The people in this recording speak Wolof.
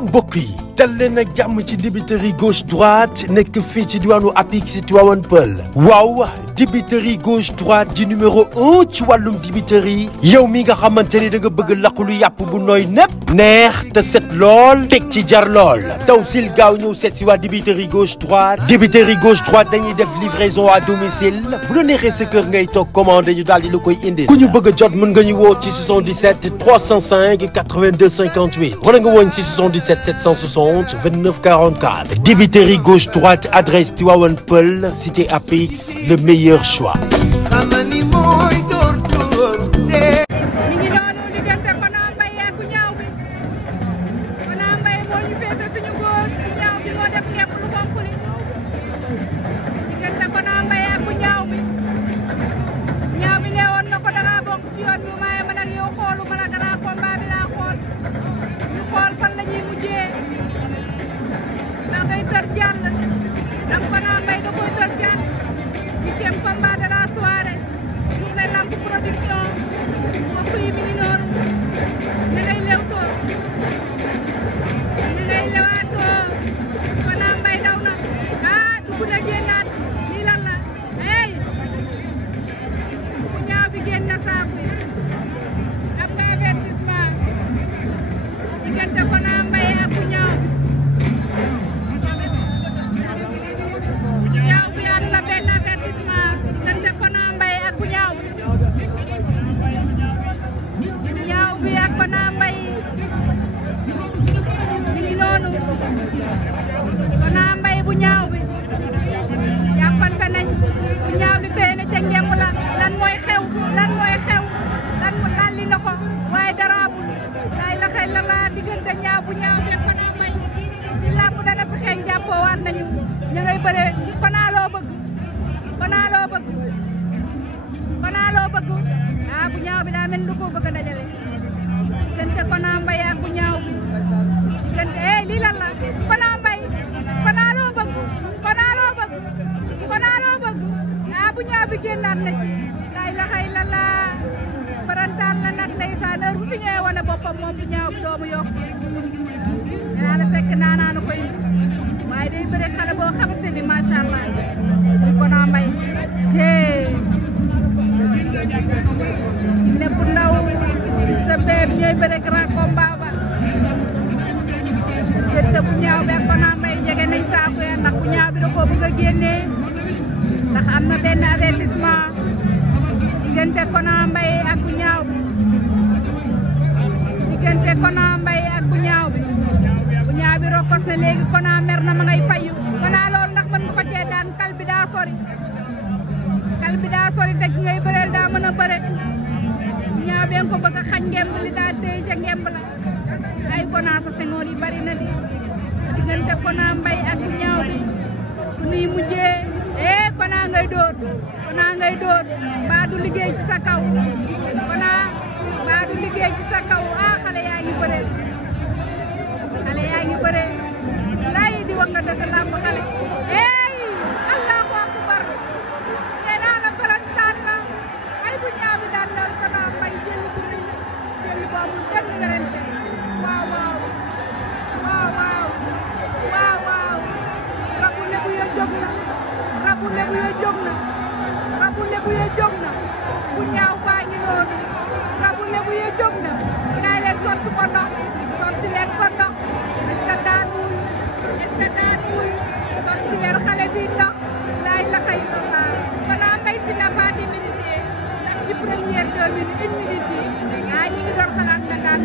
mbokk yi dal leen ak jàmm ci dibiteri gauche droite nekk fii ci diwaanu Apix Tivaouane Peulh waaw dibiteri gauche droite di numéro 1 ci wàllum dibiteri yow mi nga xamante ni da nga bëgg laqulu yàpp bu nooy nepp neex te set lool teg ci jar lool taw sil gaaw ñëw seet si waa dibiteri gauche droite dañuy def livraison à domicile bu la neexee sa kër ngay toog commandé ñu daal di la koy indil ku ñu bëgg a jot mën nga ñu woo ci 77 305 82 58 wala nga woon ci 77 760 29 44 dibiteri gauche droite adresse Tivaouane Peulh cité Apix le meilleur choix. Première 2 minutes 1 minute yi ñu ngi doon xalaat nga daan